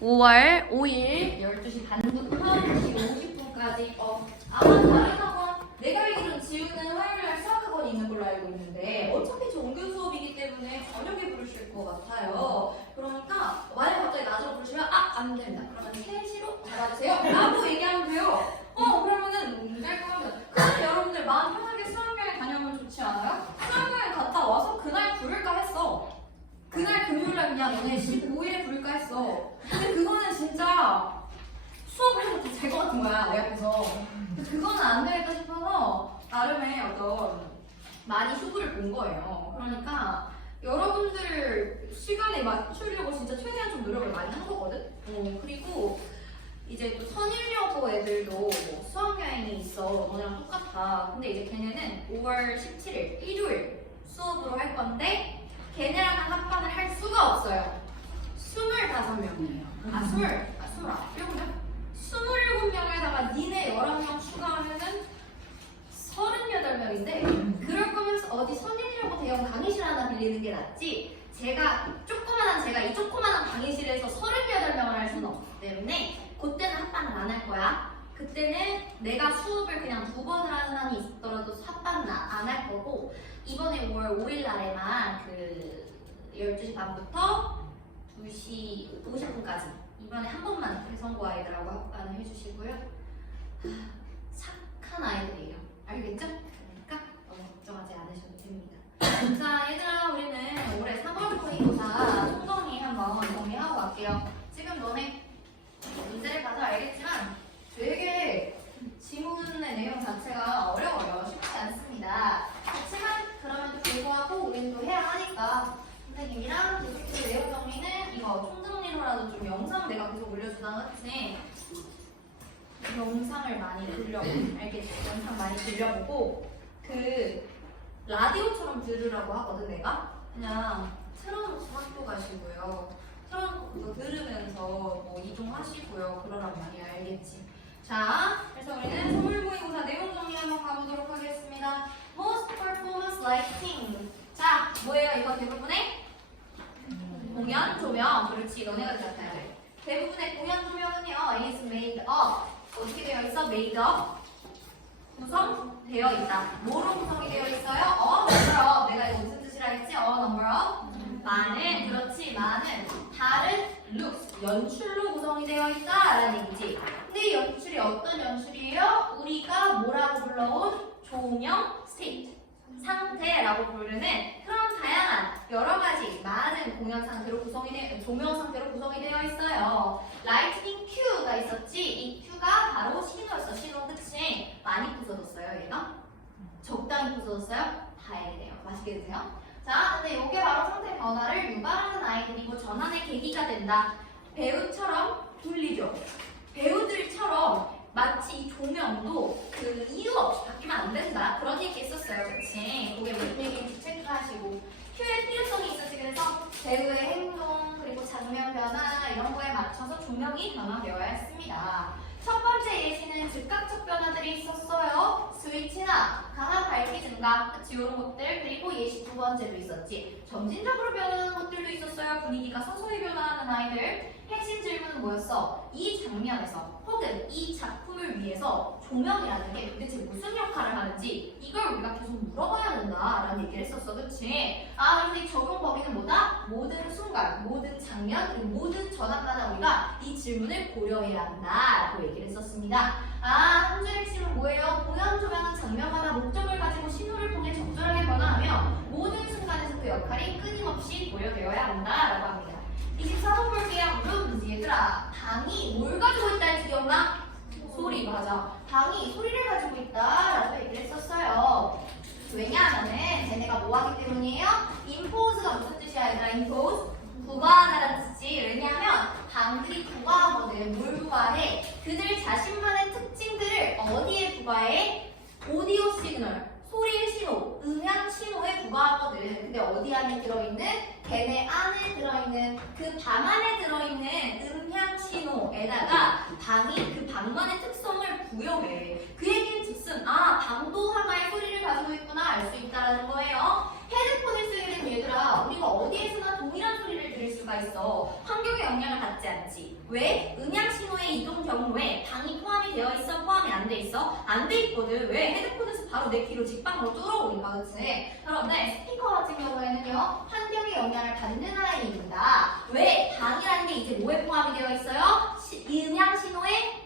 5월 5일 12시 반부터 2시 50분까지 아마 다른 학원 내가 알기로는 지우는 화요일날 수학학원이 있는 걸로 알고 있는데 어차피 정규 수업이기 때문에 저녁에 부르실 것 같아요. 그러니까 만약 갑자기 낮으로 부르시면 안 됩니다. 그러면 3시로 잡아주세요 라고 얘기하면 돼요. 그러면은 문제일 거 합니다. 그럼 여러분들 마음 편하게 수학여행 다녀오면 좋지 않아요? 수학여행 갔다 와서 그날 부를까 했어. 그날 금요일날 그냥 너네 15일에 부를까 했어. 근데 그거는 진짜 수업을 해도 될 것 같은 거야, 내 앞에서. 그거는 안 되겠다 싶어서 나름의 어떤 많이 휴부를 본 거예요. 그러니까 여러분들 시간에 맞추려고 진짜 최대한 좀 노력을 많이 한 거거든? 그리고 이제 또 선일여고 애들도 수학여행이 있어. 너네랑 똑같아. 근데 이제 걔네는 5월 17일, 일요일 수업으로 할 건데 걔네랑은 합반을 할 수가 없어요. 25명이에요. 27명에다가 니네 11명 추가하면은 38명인데 그럴 거면 어디 선일여고 대형 강의실 하나 빌리는 게 낫지 제가 이 조그만한 강의실에서 38명을 할 수는 없기 때문에 그때는 합반을 안 할 거야. 그때는 내가 수업을 그냥 2번을 하는 한이 있더라도 합반은 안 할 거고 이번에 5월 5일 날에만 그 12시 반부터 2시 50분까지 이번에 한 번만 대선고 아이들하고 합반을 해주시고요. 착한 아이들이에요. 알겠죠? 그러니까 너무 걱정하지 않으셔도 됩니다. 자 얘들아 우리는 올해 3월 모의고사 총정리 한번 정리하고 갈게요. 지금 너네 문제를 봐서 알겠지만 되게 지문의 내용 자체가 어려워요. 쉽지 않습니다. 그렇지만 그럼에도 불구하고 우리는 또 해야 하니까 선생님이랑 교수님 내용 정리는 이거 총정리로라도 좀 영상 내가 계속 올려주잖아, 그치? 영상을 많이 돌려보고 알겠지? 영상 많이 돌려보고 그 라디오처럼 들으라고 하거든 내가? 그냥 틀어놓고 학교 가시고요. 틀어놓고 그거 들으면서 뭐 이동하시고요. 그러란 말이야, 알겠지? 자, 그래서 우리는 선물 모의고사 내용 정리 한번 가보도록 하겠습니다. Most performance lighting. 자, 뭐예요? 이거 대부분의 공연 조명. 그렇지, 너네가 대답해야 돼. 대부분의 공연 조명은요, is made of. 어떻게 되어 있어? made of. 구성되어 있다. 뭐로 구성이 되어 있어요? number of. 내가 이거 무슨 뜻이라 했지? number of. 많은, 그렇지, 많은 다른 looks, 연출로 구성이 되어 있다라는 얘기지. 근데 이 연출이 어떤 연출이에요? 우리가 뭐라고 불러온 조명 state, 상태라고 부르는 그런 다양한 여러 가지 많은 공연 상태로 조명 상태로 구성이 되어 있어요. Lightning Q가 있었지. 이 Q가 바로 신호였어. 신호, 그치? 많이 부서졌어요, 얘가? 적당히 부서졌어요? 다행이네요. 맛있게 드세요. 자, 근데 이게 바로 상태 변화를 유발하는 아이들이고 전환의 계기가 된다. 배우처럼 돌리죠. 배우들처럼 마치 이 조명도 그 이유 없이 바뀌면 안 된다. 그런 얘기 했었어요. 그치? 그게 무슨 얘기인지 체크하시고. 큐의 필요성이 있었지. 그래서 배우의 행동, 그리고 장면 변화 이런 거에 맞춰서 조명이 변화되어야 했습니다. 첫 번째 예시는 즉각적 변화들이 있었어요. 스위치나 강한 밝기 증가, 그치? 이런 것들. 그리고 예시 두 번째도 있었지. 점진적으로 변하는 것들도 있었어요. 분위기가 서서히 변화하는 아이들. 핵심 질문은 뭐였어? 이 장면에서 혹은 이 작품을 위해서 조명이라는 게 도대체 무슨 역할을 하는지 이걸 우리가 계속 물어봐야 된다라는 얘기를 했었어. 그치? 그래서 이 적용 범위는 뭐다? 모든 순간, 모든 장면, 그리고 모든 전환마다 우리가 이 질문을 고려해야 한다라고 얘기를 했었습니다. 한 줄 핵심은 뭐예요? 공연 조명은 장면마다 목적을 가지고 신호를 통해 적절하게 변화하며 모든 순간에서 그 역할이 끊임없이 고려되어야 한다라고 합니다. 24번 볼게요. 물어보지 얘들아. 방이 뭘 가지고 있다는지 기억나? 소리, 맞아. 방이 소리를 가지고 있다라고 얘기를 했었어요. 왜냐하면은 쟤네가 뭐 하기 때문이에요? impose가 무슨 뜻이야 얘들아? impose? 부과하다라는 뜻이지. 왜냐하면 방들이 부과하거든. 뭘 부과해? 그들 자신만의 특징들을 어디에 부과해? 오디오 시그널, 소리의 신호, 음향 신호에 부과하거든. 근데 어디 안에 들어있는? 걔네 안에 들어있는 그 방 안에 들어있는 음향 신호에다가 방이 그 방만의 특성을 부여해. 그 얘기는 즉슨 방도 하나의 소리를 가지고 있구나 알 수 있다는 거예요. 헤드폰을 쓰게 되면 얘들아 우리가 어디에서나 동일한 소리를 들을 수가 수가 있어. 환경의 영향을 받지 않지. 왜? 음향 신호의 이동 경로에 방이 포함이 되어 있어? 포함이 안 돼 있어? 안 돼 있거든. 왜? 헤드폰에서 바로 내 귀로 직방으로 뚫어오니까, 그치? 그런데 스피커 같은 경우에는요, 환경의 영향을 받는 아이입니다. 왜? 방이라는 게 이제 뭐에 포함이 되어 있어요? 음향 신호의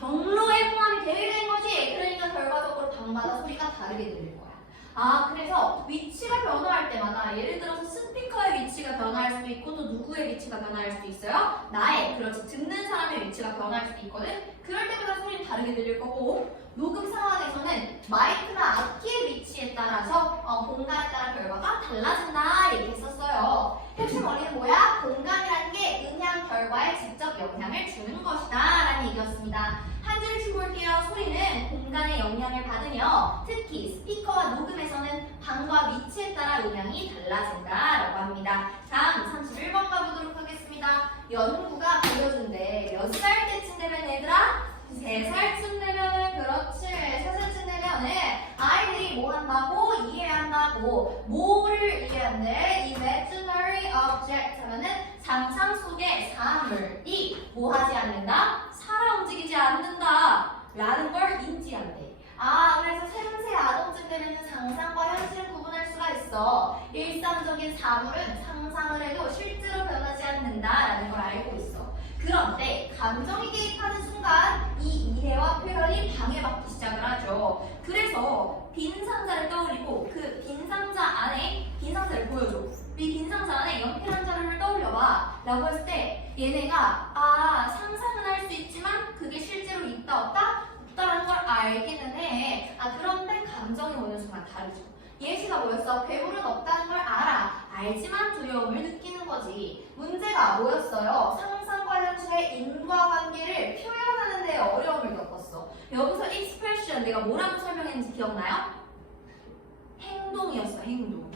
경로에 포함이 되어 있는 거지. 그러니까 결과적으로 방마다 소리가 다르게 들릴 거야. 아, 그래서 위치가 변화할 때마다 예를 들어서 스피커의 위치가 변화할 수도 있고 또 누구의 위치가 변화할 수도 있어요. 나의, 그렇지, 듣는 사람의 위치가 변화할 수도 있거든. 그럴 때마다 소리는 다르게 들릴 거고 녹음 상황에서는 마이크나 악기의 위치에 따라서 공간에 따라 결과가 달라진다 얘기했었어요. 핵심 원리는 뭐야? 공간이라는 게 음향 결과에 직접 영향을 주는 것이다 라는 얘기였습니다. 한 줄을 치고 볼게요. 소리는 공간의 영향을 받으며 특히 스피커와 녹음에서는 방과 위치에 따라 음향이 달라진다라고 합니다. 다음 31번 가보도록 하겠습니다. 연구가 보여준대. 몇 살 때쯤 되면 얘들아? 3살쯤 되면은, 그렇지, 3살쯤 되면은 아이들이 뭐 한다고? 이해한다고. 뭐를 이해한대? Imaginary object 하면은 상상 속의 사물이 뭐 하지 않는다? 살아 움직이지 않는다 라는 걸 인지한대. 아, 그래서 3세 아동쯤 되면은 상상과 현실을 구분할 수가 있어. 일상적인 사물은 상상을 해도 실제로 변하지 않는다라는 걸 알고 있어. 그런데 감정이 개입하는 순간 이 이해와 표현이 방해받기 시작을 하죠. 그래서 빈 상자를 떠올리고 그 빈 상자 안에 빈 상자를 보여줘. 이 빈 상자 안에 연필 한 자루를 떠올려봐 라고 했을 때 얘네가 상상은 할 수 있지만 그게 실제로 있다 없다? 없다라는 걸 알기는 해. 그런데 감정이 오는 순간 다르죠. 예시가 뭐였어? 괴물은 없다는 걸 알아. 알지만 두려움을 느끼는 거지. 문제가 뭐였어요? 상상과 현실의 인과관계를 표현하는 데 어려움을 겪었어. 여기서 expression 내가 뭐라고 설명했는지 기억나요? 행동이었어, 행동.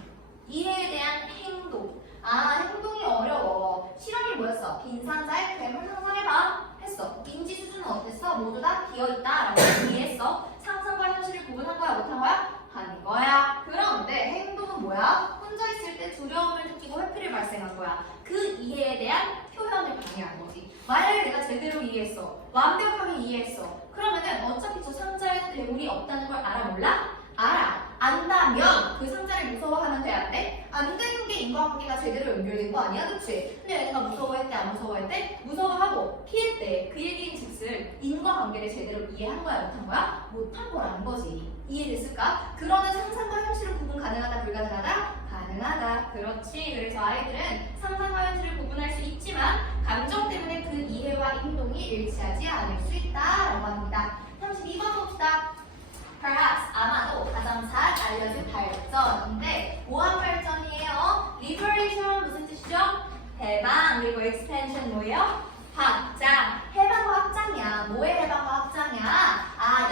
이해에 대한 행동. 행동이 어려워. 실험이 뭐였어? 빈 상자에 괴물 상상해봐. 했어. 인지 수준은 어땠어? 모두 다 비어있다라고 이해했어. 상상과 현실을 구분한 거야? 못한 거야? 아닌 거야. 그런데 행동은 뭐야? 혼자 있을 때 두려움을 느끼고 회피를 발생한 거야. 그 이해에 대한 표현을 방해한 거지. 만약에 내가 제대로 이해했어. 완벽하게 이해했어. 그러면은 어차피 저 상자에는 괴물이 없다는 걸 알아 몰라? 알아. 안다면 그 상자를 무서워하면 돼, 안 돼? 안 되는 게 인과관계가 제대로 연결된 거 아니야? 그치? 근데 얘네가 무서워했대, 안 무서워했대? 무서워하고 피했대. 그 얘기인 즉슨 인과관계를 제대로 이해한 거야, 못한 거야? 못한 거라는 거지. 이해됐을까? 그러면 상상과 현실을 구분 가능하다, 불가능하다? 가능하다. 그렇지. 그래서 아이들은 상상과 현실을 구분할 수 있지만 감정 때문에 그 이해와 행동이 일치하지 않을 수 있다라고 합니다. 32번 봅시다. Perhaps 아마도 가장 잘 알려진 발전인데 뭐한 발전이에요? Liberation 무슨 뜻이죠? 해방. 그리고 expansion 뭐예요? 확장. 해방과 확장이야. 뭐의 해방과 확장이야?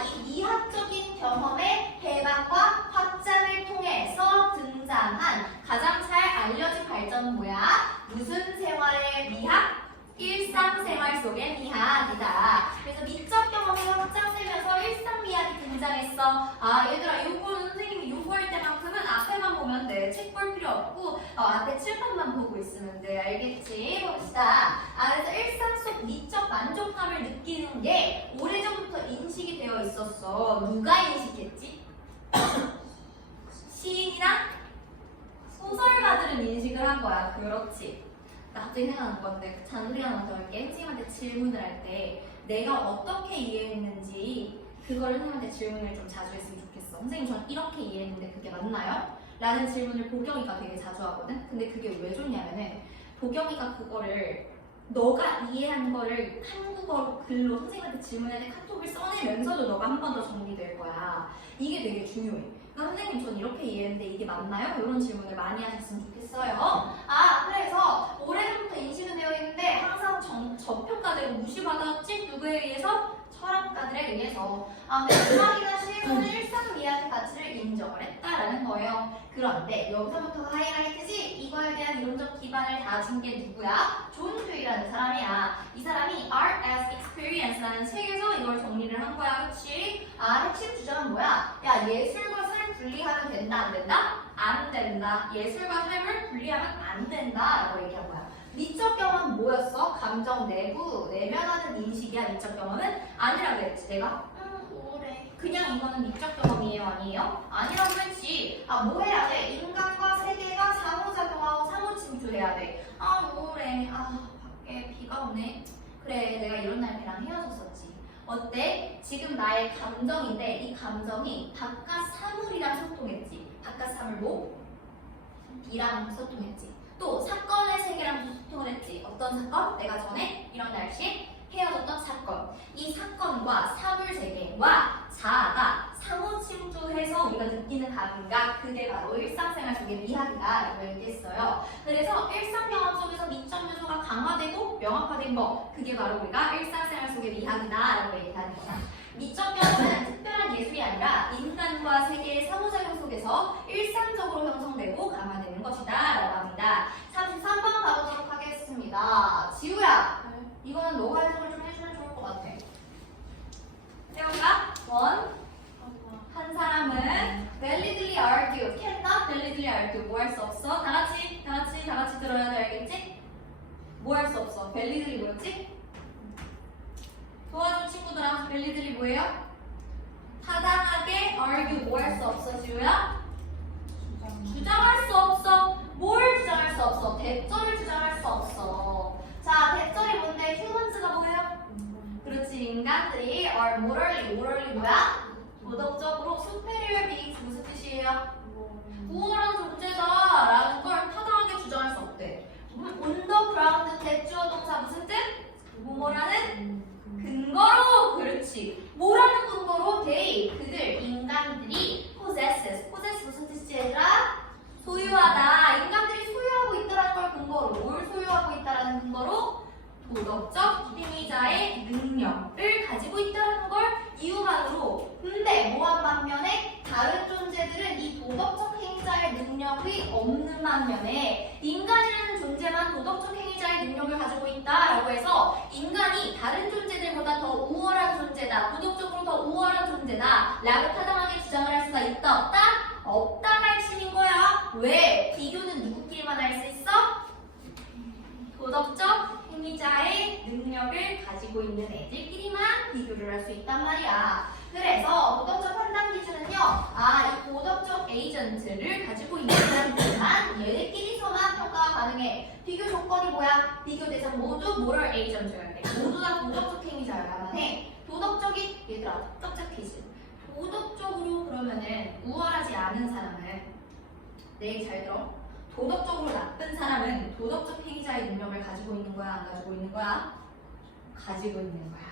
이 미학적인 경험의 해방과 확장을 통해서 등장한 가장 잘 알려진 발전은 뭐야? 무슨 생활의 미학? 일상생활 속의 미학이다. 그래서 미적 경험이 확장되면서 일상 미학이 등장했어. 얘들아, 요거는 선생님이 요구할 때만큼은 앞에만 보면 돼. 책 볼 필요 없고 앞에 칠판만 보고 있으면 돼. 알겠지? 봅시다. 그래서 일상 속 미적 만족감을 느끼는 게 오래전부터 인식이 되어 있었어. 누가 인식했지? 시인이나 소설가들은 인식을 한 거야. 그렇지. 갑자기 생각난 건데 잔소리 하나 더 할게. 선생님한테 질문을 할 때 내가 어떻게 이해했는지 그걸 선생님한테 질문을 좀 자주 했으면 좋겠어. 선생님 전 이렇게 이해했는데 그게 맞나요? 라는 질문을 보경이가 되게 자주 하거든. 근데 그게 왜 좋냐면은 보경이가 그거를 너가 이해한 거를 한국어로 글로 선생님한테 질문할 때 카톡을 써내면서도 너가 한 번 더 정리될 거야. 이게 되게 중요해. 선생님 전 이렇게 이해했는데 이게 맞나요? 이런 질문을 많이 하셨으면 좋겠어요. 그래서 오래전부터 인식은 되어 있는데 항상 저평가되고 무시받았지? 누구에 의해서? 철학가들에 의해서. 근데 음악이나 시에서는 일상 미학의 가치를 인정을 했다라는 거예요. 그런데 여기서부터가 하이라이트지? 이거에 대한 이론적 기반을 다진 게 누구야? 존 듀이라는 사람이야. 이 사람이 Art as Experience라는 책에서 이걸 정리를 한 거야. 그치? 핵심 주장은 뭐야? 야, 예술과 삶을 분리하면 된다, 안 된다? 안 된다. 예술과 삶을 분리하면 안 된다 라고 얘기한 거야. 미적 경험은 뭐였어? 감정 내면하는 인식이야. 미적 경험은 아니라 그랬지. 내가 우울해. 그냥 이거는 미적 경험이에요, 아니에요? 아니라고 했지. 아, 뭐 해야 돼? 인간과 세계가 상호작용하고 상호침투해야 돼. 아, 우울해. 아, 밖에 비가 오네. 그래, 내가 이런 날 걔랑 헤어졌었지. 어때? 지금 나의 감정인데 이 감정이 바깥 사물이랑 소통했지. 바깥 사물 뭐? 비랑 소통했지. 또 사건의 세계랑 소통을 했지. 어떤 사건? 내가 전에 이런 날씨에 헤어졌던 사건. 이 사건과 사물 세계와 자아가 상호 침투해서 우리가 느끼는 감각, 그게 바로 일상생활 속의 미학이다라고 얘기했어요. 그래서 일상 경험 속에서 미적 요소가 강화되고 명확화된 거, 그게 바로 우리가 일상생활 속의 미학이다라고 얘기하는 거야. 미적 경험은 특별한 예술이 아니라 인간과 세계의 상호작용 속에서 일상적으로 형성되고 강화되는 것이다 라고 합니다. 33번 가보도록 하겠습니다. 지우야, 이거는 너가 해석을 좀 해주면 좋을 것 같아. 해볼까? 한 사람은 validly argue, cannot validly argue, 뭐 할 수 없어? 다 같이 들어야 돼, 알겠지? 뭐 할 수 없어? validly 뭐였지? 도와준 친구들아, validly 뭐예요? 타당하게 argue, 뭐 할 수 없어, 지우야? 주장할 수 없어. 뭘 주장할 수 없어? 대절을 주장할 수 없어. 자, 대절이 뭔데? humans가 뭐예요? 그렇지, 인간들이 are morally 뭐야? 도덕적으로 superior beings 무슨 뜻이에요? 우월한 존재다라는 걸 타당하게 주장할 수 없대. on the ground 대주어 동사 무슨 뜻? 뭐라는? 근거로. 그렇지. 뭐라는 근거로? 그들 인간들이 possess 무슨 뜻이지 얘들아? 소유하다. 인간들이 소유하고 있다는 걸 근거로. 뭘 소유하고 있다는 근거로? 도덕적 행위자의 능력을 가지고 있다는 걸 이유만으로. 근데 모한 반면에 다른 존재들은 이 도덕적 행위자의 능력이 없는 반면에 인간이라는 존재만 도덕적 행위자의 능력을 가지고 있다라고 해서 인간이 다른 존재들보다 더 우월한 존재다, 도덕적으로 더 우월한 존재다 라고 타당하게 주장을 할 수가 있다, 없다? 없다 말씀인 거야. 왜? 비교는 누구끼리만 할 수 있어? 도덕적 행위자의 능력을 가지고 있는 애들끼리만 비교를 할 수 있단 말이야. 그래서 도덕적 판단 기준은요, 이 도덕적 에이전트를 가지고 있는 사람들만 얘네끼리서만 평가가 가능해. 비교 조건이 뭐야? 비교 대상 모두 모럴 에이전트여야 돼. 모두 다 도덕적 행위자여야만 해. 도덕적인, 얘들아, 도덕적 퀴즈. 도덕적으로 그러면은 우월하지 않은 사람은, 내 얘기 잘 들어. 도덕적으로 나쁜 사람은 도덕적 행위자의 능력을 가지고 있는 거야, 안 가지고 있는 거야? 가지고 있는 거야.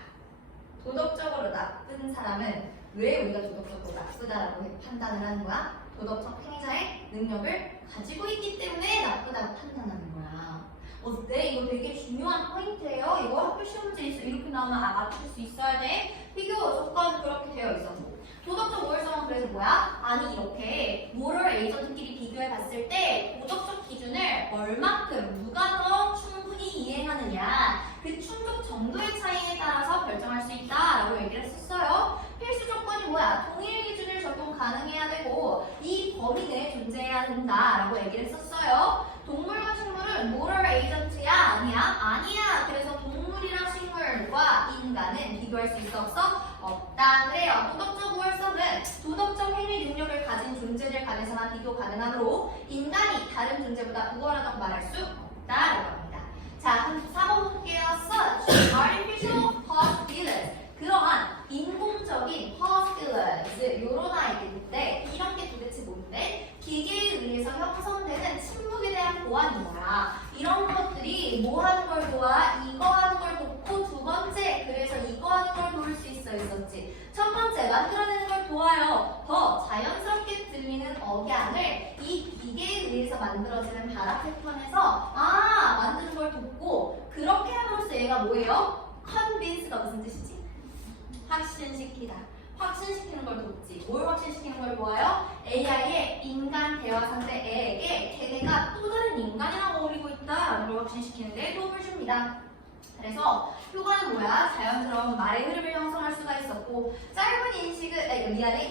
도덕적으로 나쁜 사람은 왜 우리가 도덕적으로 나쁘다라고 판단을 하는 거야? 도덕적 행위자의 능력을 가지고 있기 때문에 나쁘다고 판단하는 거야. 어때? 이거 되게 중요한 포인트예요. 이거 학교 시험 문제 있어. 이렇게 나오면 맞출 수 있어야 돼. 비교 조건 그렇게 되어 있어서. 도덕적 우월성은 그래서 뭐야? 아니, 이렇게 모럴 에이전트끼리 비교해 봤을 때 도덕적 기준을 얼만큼 누가 더 충분히 이행하느냐, 그 충족 정도의 차이에 따라서 결정할 수 있다라고 얘기를 했었어요. 필수 조건이 뭐야? 동일 기준을 적용 가능해야 되고 이 범위 내에 존재해야 된다라고 얘기를 했었어요. 동물과 식물은 모럴 에이전트야? 아니야. 그래서 동물이랑 식물과 인간은 비교할 수 있어 없어? 없다. 그래요. 도덕적 우월성은 도덕적 행위 능력을 가진 존재들 간에서만 비교 가능하므로 인간이 다른 존재보다 우월하다고 말할 수 없다라고 합니다. 자, 그럼 4번 볼게요. Such artificial postulates. 그러한 인공적인 postulates, 요런 아이들인데 이런 게 도대체 뭔데? 기계에 의해서 형성되는 침묵에 대한 보완인 거야. 이런 것들이 뭐 하는 걸 도와? 이거 하는 걸 돕고, 두 번째, 그래서 이거 하는 걸 도울 수 있었지. 첫 번째, 만들어내는 걸 도와요. 더 자연스럽게 들리는 억양을 이 기계에 의해서 만들어지는 발화 패턴에서 만드는 걸 돕고, 그렇게 함으로써 얘가 뭐예요? convince가 무슨 뜻이지? 확신시키다. 확신시키는 걸 돕지. 뭘 확신시키는 걸 도와요? AI의 인간 대화 상대에게 걔네가 또 다른 인간이랑 어울리고 있다라는 걸 확신시키는 데 도움을 줍니다. 그래서 효과는 뭐야? 자연스러운 말의 흐름을 형성할 수가 있었고, 짧은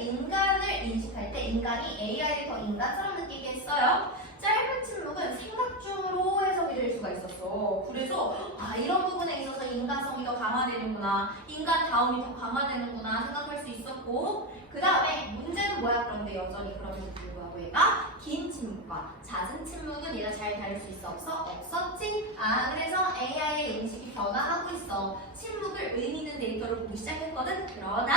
인간을 인식할 때 인간이 AI를 더 인간처럼 느끼게 했어요. 짧은 침묵은 생각 중으로 해석이 될 수가 있었어. 있어. 그래서 이런 부분에 있어서 인간성이 더 강화되는구나, 인간다움이 더 강화되는구나 생각할 수 있었고, 그 다음에 문제는 뭐야? 그런데 여전히 그럼에도 불구하고 얘가 긴 침묵과 잦은 침묵은 얘가 잘 다룰 수 있어? 없어? 없었지? 그래서 AI의 인식이 변화하고 있어. 침묵을 의미 있는 데이터를 보기 시작했거든. 그러나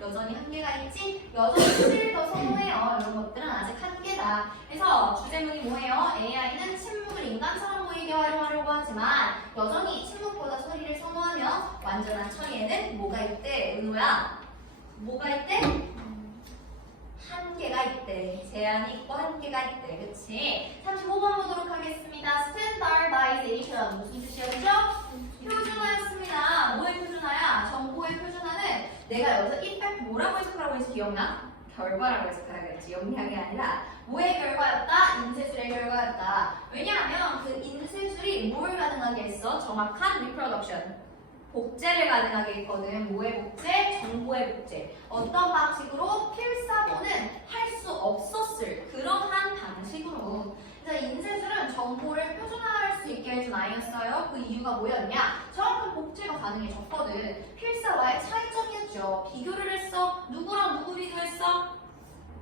여전히 한계가 있지? 여전히 수치를 더 선호해요. 이런 것들은 아직 한계다. 그래서 주제문이 뭐예요? AI는 침묵을 인간처럼 보이게 활용하려고 하지만 여전히 침묵보다 소리를 선호하며 완전한 처리에는 뭐가 있대? 은호야, 뭐가 있대? 한계가 있대. 제한이 있고 한계가 있대. 그치? 35번 보도록 하겠습니다. Standardization 무슨 뜻이었죠? 표준화였습니다. 뭐의 표준화야? 정보의 표준화는 내가 여기서 이펙트 뭐라고 해석하라고 해서 기억나? 결과라고 해석하라고 했지. 영향이 아니라 뭐의 결과였다? 인쇄술의 결과였다. 왜냐하면 그 인쇄술이 뭘 가능하게 했어? 정확한 리프로덕션, 복제를 가능하게 했거든. 뭐의 복제? 정보의 복제. 어떤 방식으로? 필사본은 할 수 없었을 그러한 방식으로. 그래서 인쇄술은 정보를 표준화할 수 있게 해준 아이였어요. 그 이유가 뭐였냐? 정확한 복제가 가능해졌거든. 필사와의 차이점이었죠. 비교를 했어. 누구랑 누구 비교했어?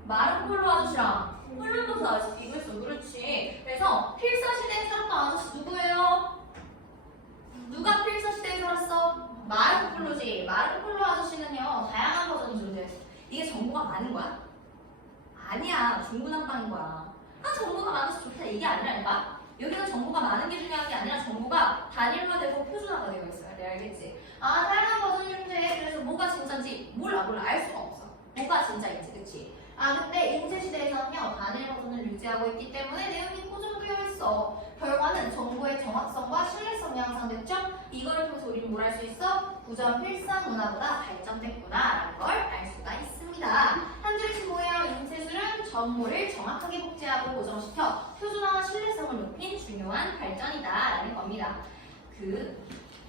마르콜로 아저씨랑 콜럼버스 아저씨 비교했어. 그렇지. 그래서 필사 시대에 살았던 아저씨 누구예요? 누가 필사 시대에 살았어? 마르코폴로지. 마르코폴로 아저씨는요, 다양한 버전이 존재했어. 이게 정보가 많은 거야? 아니야. 중구난방인 거야. 정보가 많아서 좋다 이게 아니라니까? 여기는 정보가 많은 게 중요한 게 아니라 정보가 단일화되고 표준화가 되어 있어야 돼. 알겠지? 다양한 버전이 존재해. 그래서 뭐가 진짜인지 몰라. 알 수가 없어. 뭐가 진짜인지. 그치? 근데 인쇄 시대에서는요, 단일 버전을 유지하고 있기 때문에 내용이 포장되어 있어. 결과는 정보의 정확성과 신뢰성이 향상됐죠? 이거를 통해서 우리는 뭘 할 수 있어? 구전 필사 문화보다 발전됐구나라는 걸 알 수가 있습니다. 한 줄씩 뭐예요? 인쇄술은 정보를 정확하게 복제하고 고정시켜 표준화와 신뢰성을 높인 중요한 발전이다라는 겁니다. 그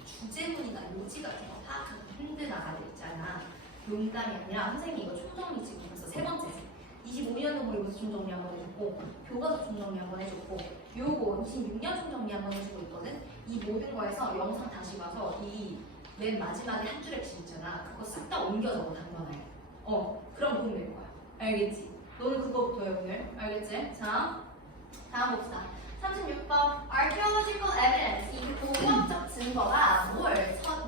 주제문이나 요지 같은 거 파악하기 힘든 아가들 있잖아. 농담이 아니라 선생님이 이거 총정리 지금 벌써 세 번째지. 25년도 모의고사 총정리 한번 해줬고, 교과서 총정리 한번 해줬고, 요거 26년 총정리 한번 해주고 있거든. 이 모든 거에서 영상 다시 봐서 이 맨 마지막에 한 줄의 글 있잖아. 그거 싹 다 옮겨 적어 단번에. 그럼 도움 될 거야. 알겠지? 너는 그거부터야 오늘. 알겠지? 자, 다음 봅시다. 36번 Archaeological evidence, 이 고고학적 증거가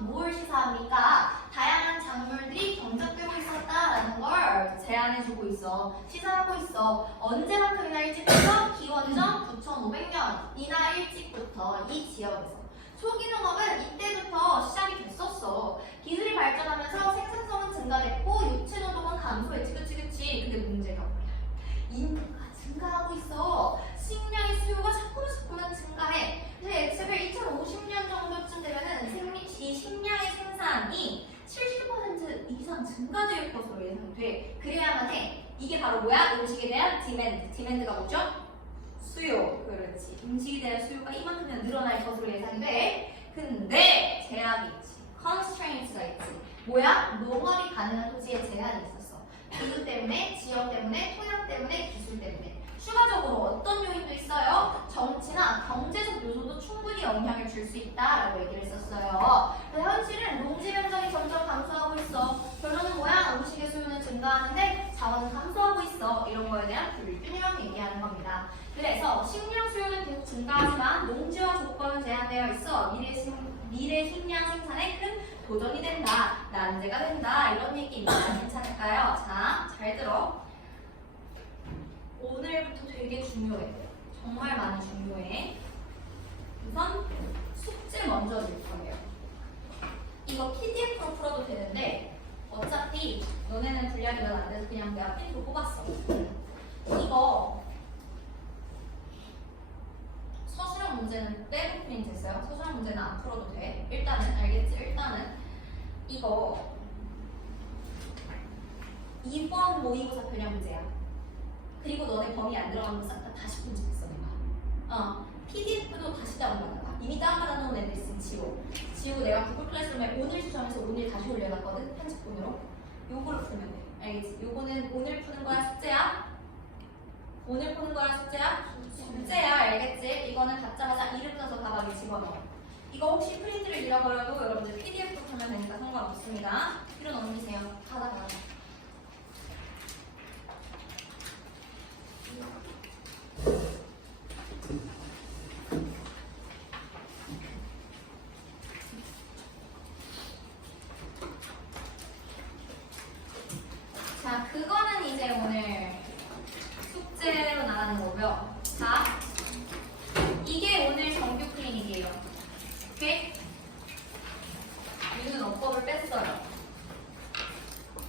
뭘 시사합니까? 다양한 작물들이 경작되고 있었다라는 걸 제안해주고 있어. 시사하고 있어. 언제만큼이나 일찍부터? 기원전 9,500년이나 일찍부터 이 지역에서 초기 농업은 이때부터 시작이 됐었어. 기술이 발전하면서 생산성은 증가됐고 육체 노동은 감소했지. 그치? 근데 문제가 뭐야? 인구가 증가하고 있어. 식량의 수요가 자꾸만 증가해. 그래서 예측을 2050년 정도쯤 되면은 이 식량의 생산이 70% 이상 증가될 것으로 예상돼. 그래야만 해. 이게 바로 뭐야? 음식에 대한 디맨드. 디맨드가 뭐죠? 수요. 그렇지. 음식에 대한 수요가 이만큼이나 늘어날 것으로 예상이 돼. 근데 제약이 있지. constraints가 있지. 뭐야? 농업이 가능한 토지에 제한이 있었어. 기후 때문에, 지역 때문에, 토양 때문에, 기술 때문에. 추가적으로 어떤 요인도 있어요? 정치나 경제적 요소도 충분히 영향을 줄 수 있다라고 얘기를 했었어요. 현실은 농지 면적이 점점 감소하고 있어. 결론은 뭐야? 음식의 수요는 증가하는데 자원은 감소하고 있어. 이런 거에 대한 불균형 얘기하는 겁니다. 그래서 식량 수요는 계속 증가하지만 농지와 조건은 제한되어 있어. 미래 식량 생산에 큰 도전이 된다. 난제가 된다. 이런 얘기입니다. 괜찮을까요? 자, 잘 들어. 오늘부터 되게 중요해. 정말 많이 중요해. 우선 숙제 먼저 낼 거예요. 이거 PDF로 풀어도 되는데 어차피 너네는 분량이 안 돼서 그냥 내가 핀으로 뽑았어. 이거 서술형 문제는 빼고 프린트 했어요. 서술형 문제는 안 풀어도 돼. 일단은 알겠지? 일단은 이거 2번 모의고사 변형 문제야. 그리고 너네 범위 안 들어가는 거 싹 다 다시 편집했어 내가. PDF도 다시 다운받아봐. 이미 다운받아놓은 애들 있으면 지우고 내가 구글 클래스룸에 오늘 추천해서 오늘 다시 올려놨거든. 편집본으로. 요걸로 풀면 돼. 알겠지? 요거는 오늘 푸는 거야 숙제야? 오늘 푸는 거야 숙제야? 숙제야. 알겠지? 이거는 받자마자 이름 써서 가방에 집어넣어. 이거 혹시 프린트를 잃어버려도 여러분들 PDF로 보면 되니까 상관없습니다. 뒤로 넘기세요. 가다. 자, 그거는 이제 오늘 숙제로 나가는 거고요. 자, 이게 오늘 정규 클리닉이에요. 오케이? 유는 어법을 뺐어요.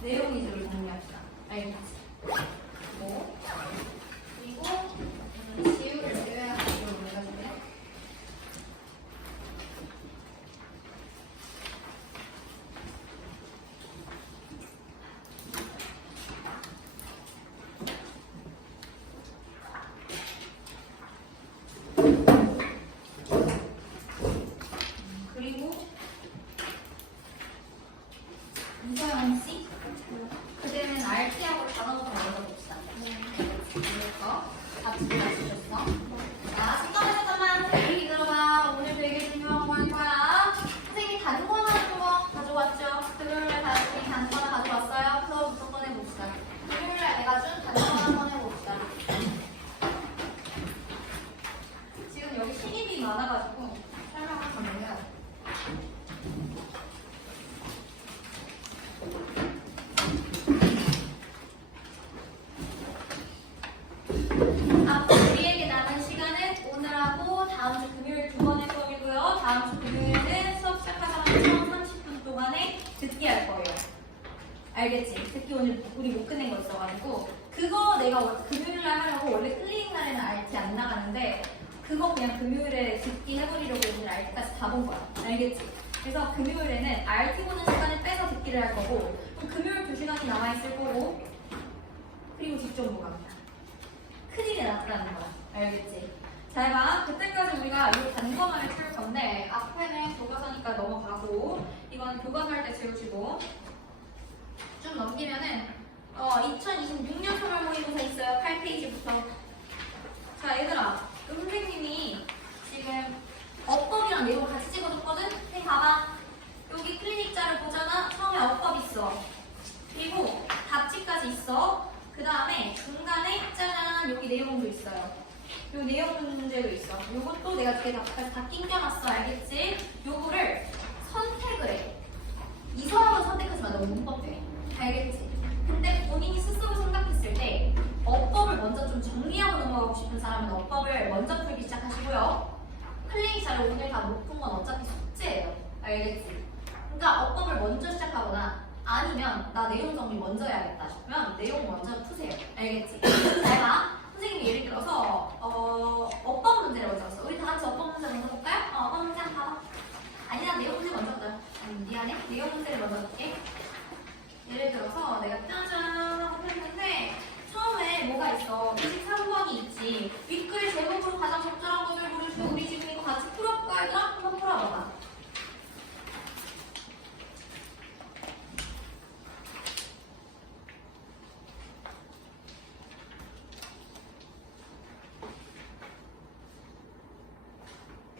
내용 위주로 정리합시다. 알겠지? 그리고 지우를 제외하고 이걸 올려주세요. 그리고 이서영 씨, 그대는 RT하고 단어부터 읽어봅시다. 이거 같이 맞추셨어? 자, 잠깐만. 얘기 들어봐. 오늘 되게 중요한 거 할 거야. 선생님이 단권 하는 거 가져왔죠? 금요일에 선생님이 단권 하나 가져왔어요. 그거부터 꺼내봅시다. 금요일에 내가 준 단권 하나 꺼내봅시다. 지금 여기 신입이 많아가지고 설명을 좀 해야 돼. 앞으로 우리에게 남은 시간은 오늘하고 다음 주 금요일 두 번의 수업이고요. 다음 주 금요일은 수업 시작하자마자 30분 동안에 듣기 할 거예요. 알겠지? 듣기 오늘 우리 못 끝낸 거 있어가지고 그거 내가 금요일날 하려고 원래 클리닉 날에는 RT 안 나가는데 그거 그냥 금요일에 듣기 해버리려고 오늘 RT까지 다 본 거야. 알겠지? 그래서 금요일에는 RT 보는 시간을 빼서 듣기를 할 거고 또 금요일 2시간이 남아있을 거고 그리고 직접 보갑니다. 큰일이 났다는 거야. 알겠지? 잘 봐. 그때까지 우리가 이 단권화를 채울 건데 앞에는 교과서니까 넘어가고 이건 교과서 할 때 채우시고 좀 넘기면은 2026년 3월 모의고사 있어요. 8페이지부터. 자 얘들아 선생님이 지금 어법이랑 내용 같이 찍어줬거든? 선생님 봐봐. 여기 클리닉자를 보잖아. 처음에 어법 있어. 그리고 답지까지 있어. 그 다음에 중간에 짜잔 여기 내용도 있어요. 요 내용 문제도 있어. 요것도 내가 뒤에 다 낑겨놨어. 알겠지? 요거를 선택을 해. 이서학은 선택하지 마. 너무 문법돼. 알겠지? 근데 본인이 스스로 생각했을 때 어법을 먼저 좀 정리하고 넘어가고 싶은 사람은 어법을 먼저 풀기 시작하시고요. 클리닉 자료 오늘 다 못 푼 건 어차피 숙제예요. 알겠지? 그러니까 어법을 먼저 시작하거나 아니면 나 내용 정리 먼저 해야겠다 싶으면 내용 먼저 푸세요. 알겠지? 잘 봐. 선생님이 예를 들어서 어법 문제를 먼저 했어. 우리 다 같이 어법 문제 먼저 볼까요? 어법 문제 한번 봐봐. 아니다 내용 문제 먼저 할까요? 미안해. 내용 문제를 먼저 볼게. 예를 들어서 내가 짜잔 하고 했는데 처음에 뭐가 있어? 23번이 있지. 윗글 제목으로 가장 적절한 것을 고르시고 우리 지금 이거 같이 풀어볼까 얘들아? 한번 풀어봐봐.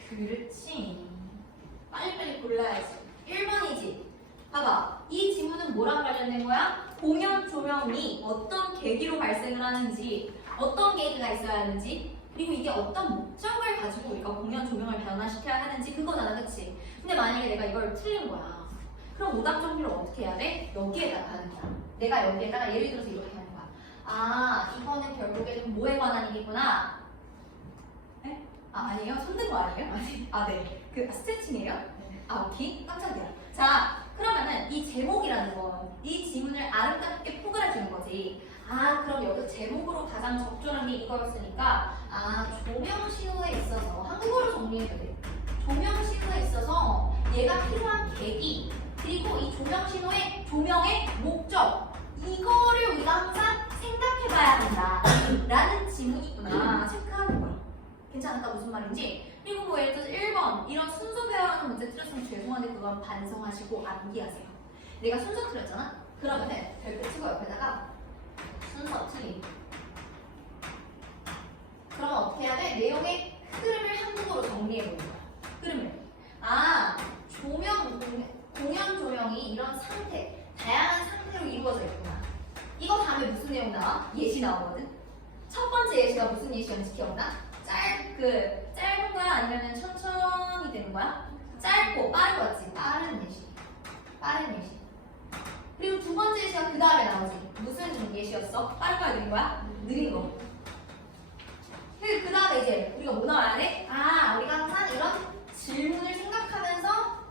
그렇지. 빨리빨리 골라야지. 1번이지. 봐봐. 이 지문은 뭐랑 관련된 거야? 공연 조명이 어떤 계기로 발생을 하는지, 어떤 계기가 있어야 하는지, 그리고 이게 어떤 목적을 가지고 우리가 공연 조명을 변화시켜야 하는지 그거잖아, 그치? 근데 만약에 내가 이걸 틀린 거야. 그럼 오답 정리를 어떻게 해야 돼? 여기에다가 하는 거야. 내가 여기에다가 예를 들어서 이렇게 하는 거야. 아, 이거는 결국에는 뭐에 관한 일이구나. 네? 아, 아니에요? 손든 거 아니에요? 아, 네. 그 스트레칭이에요? 아, 오케이. 깜짝이야. 자, 그러면은 이 제목이라는 건 이 지문을 아름답게 포괄해주는 거지. 아, 그럼 여기 제목으로 가장 적절한 게 이거였으니까 아, 조명 신호에 있어서 한국어로 정리해도 돼. 조명 신호에 있어서 얘가 필요한 계기 그리고 이 조명 신호의 조명의 목적 이거를 우리가 항상 생각해봐야 한다 라는 지문이구나 체크하는 거야. 괜찮을까? 무슨 말인지. 그리고 뭐 예를 들어서 1번 이런 순서 배열하는 문제 틀렸으면 죄송한데 그건 반성하시고 암기하세요. 내가 순서 틀렸잖아? 그러면은 별표 치고 옆에다가 순서 틀림. 그러면 어떻게 해야 돼? 내용의 흐름을 한국어로 정리해보는 거야. 흐름을. 공연 조명이 이런 상태, 다양한 상태로 이루어져 있구나. 이거 다음에 무슨 내용 나와? 예시 나오거든. 첫 번째 예시가 무슨 예시였는지 기억나? 짧은 거야? 아니면 천천히 되는 거야? 짧고 빠른 거지. 빠른 예시. 빠른 예시. 그리고 두 번째 예시가 그 다음에 나오지. 무슨 예시였어? 빠른 거야? 느린 거야? 느린 거. 그 다음에 이제 우리가 뭐 나와야 돼? 우리가 항상 이런 질문을 생각하면서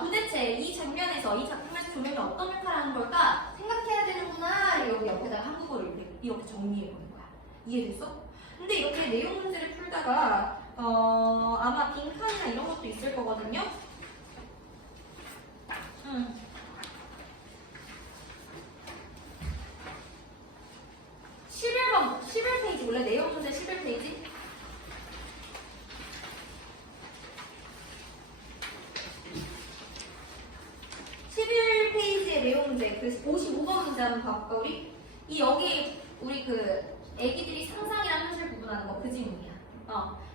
도대체 이 장면에서, 이 작품에서 조명이 어떤 역할을 하는 걸까 생각해야 되는구나. 여기 옆에다가 한국어를 이렇게 정리해보는 거야. 이해됐어? 근데 이렇게 내용 문제를 풀다가 아마 빈칸이나 이런 것도 있을 거거든요. 11페이지 원래 내용 문제 11페이지? 페이지의 내용 문제, 그래서 55번 문제 한번 봐볼까, 우리? 여기, 우리 애기들이 상상이랑 현실 구분하는 거, 그 질문이야.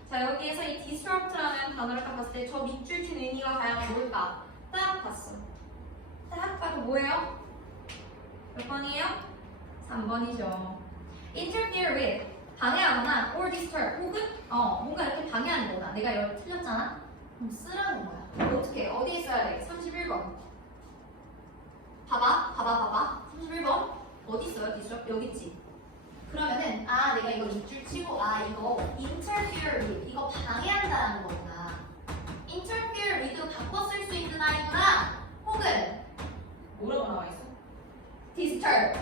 자, 여기에서 이 disrupt라는 단어를 딱 봤을 때 저 밑줄 친 의미가 과연 뭘까? 딱 봤어. 딱 봐도 뭐예요? 몇 번이에요? 3번이죠. interfere with, 방해하거나, or disturb, 혹은, 뭔가 이렇게 방해하는 거다. 내가 이렇게 틀렸잖아? 그럼 쓰라는 거야. 어떻게, 어디에 써야 돼? 31번. 봐봐. 31번. 어디 있어요? 디스럽? 여기 있지. 그러면은 내가 이거 밑줄 치고 이거 interfere with 이거 방해한다라는 거구나. interfere with 바꿔 쓸 수 있는 아이구나. 혹은 뭐라고 나와 있어? disturb.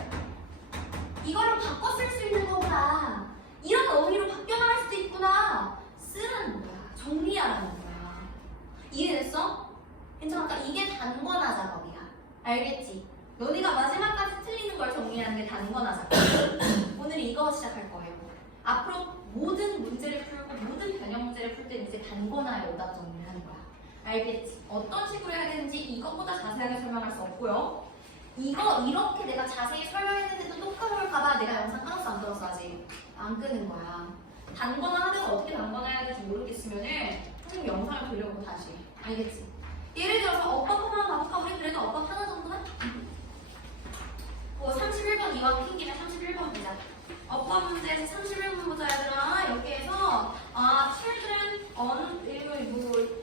이걸로 바꿔 쓸 수 있는 거구나. 이런 의미로 바뀌어 나갈 수도 있구나. 쓰라는 거야. 정리하라는 거야. 이해됐어? 괜찮아? 이게 단권화 작업이야. 알겠지? 너네가 마지막까지 틀리는 걸 정리하는 게 단권화 작업. 오늘 이거 시작할 거예요. 앞으로 모든 문제를 풀고 모든 변형 문제를 풀 때 이제 단권화에 오답 정리를 하는 거야. 알겠지? 어떤 식으로 해야 되는지 이것보다 자세하게 설명할 수 없고요. 이거 이렇게 내가 자세히 설명했는데도 또 까먹을까봐 내가 영상 끊었어 안 들었어 아직? 안 끄는 거야. 단권화 하다가 어떻게 단권화해야 될지 모르겠으면은 선생님 영상을 돌려보고 다시. 알겠지? 예를 들어서 업법 하나 가볼까? 우리 그래도 업법 하나 정도만? 31번 이왕 핑계면 31번 보자. 업법 문제에서 31번 보자 얘들아. 여기에서 children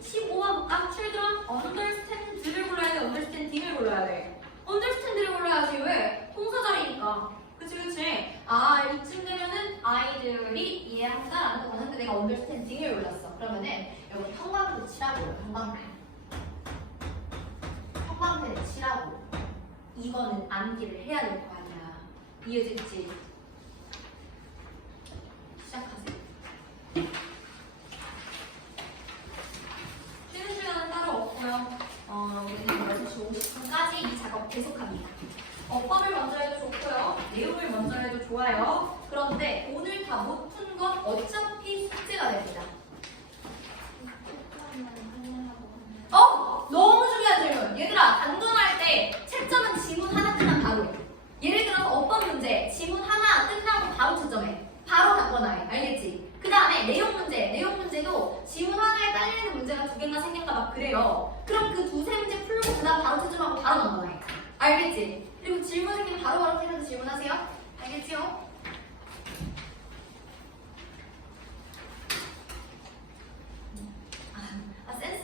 15번 볼까? children understand를 골라야 돼? understanding을 골라야 돼? understand를 골라야지. 왜? 동사자리니까. 그치? 이쯤 되면은 아이들이 이해한다라는 거 봤는데 내가 understanding을 골랐어. 그러면은 여기 형광펜 칠하고요. 형광펜을 칠하고 이거는 암기를 해야 될 거 아니야. 이해됐지? 시작하세요. 쉬는 시간은 따로 없고요. 우리는 6시 50분까지 이 작업 계속합니다. 업법을 먼저 해도 좋고요. 내용을 먼저 해도 좋아요. 그런데 오늘 다 못 푼 건 어차피 숙제가 됩니다. 너무 중요한 질문. 얘들아, 단권할 때 채점은 지문 하나 끝나면 바로 해. 예를 들어서 어떤 문제, 지문 하나 끝나고 바로 채점해. 바로 단권화해. 알겠지? 그 다음에 내용 문제도 지문 하나에 딸리는 문제가 2개나 생겼다 막 그래요. 그럼 그 2, 3문제 풀고 그 다음 바로 채점하고 바로 단권화해. 알겠지? 그리고 질문 생기면 바로바로 해서 질문하세요. 알겠지요? 센스